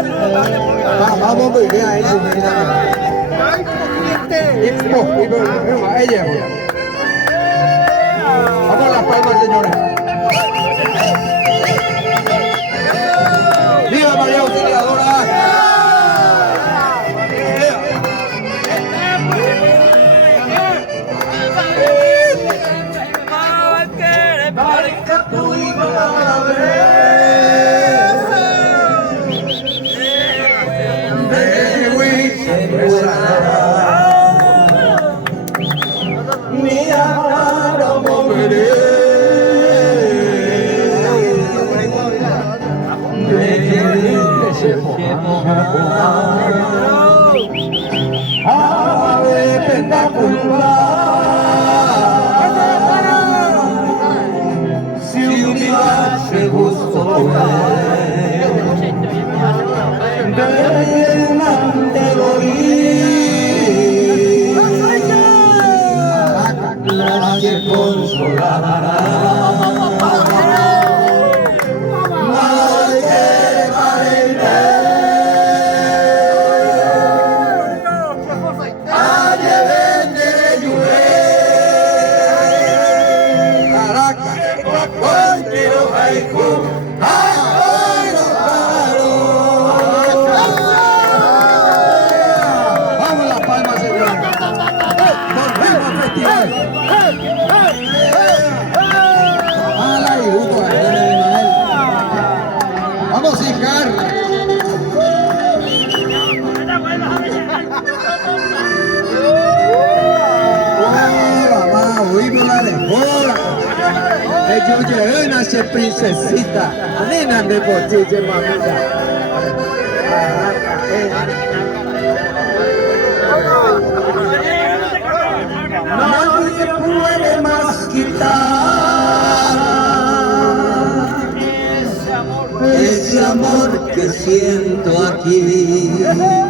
Vamos muy bien ahí, señorita. Ipo, ella. Vamos a las palmas, señores. ¡Viva María Auxiliadora! Si un día se gustó delante la que consolará. Vamos a hijar. Mamá, oímos la de joda. Yo llegué una princesita. Nena de bochille, mamita. Nadie puede más quitar ese amor que siento aquí.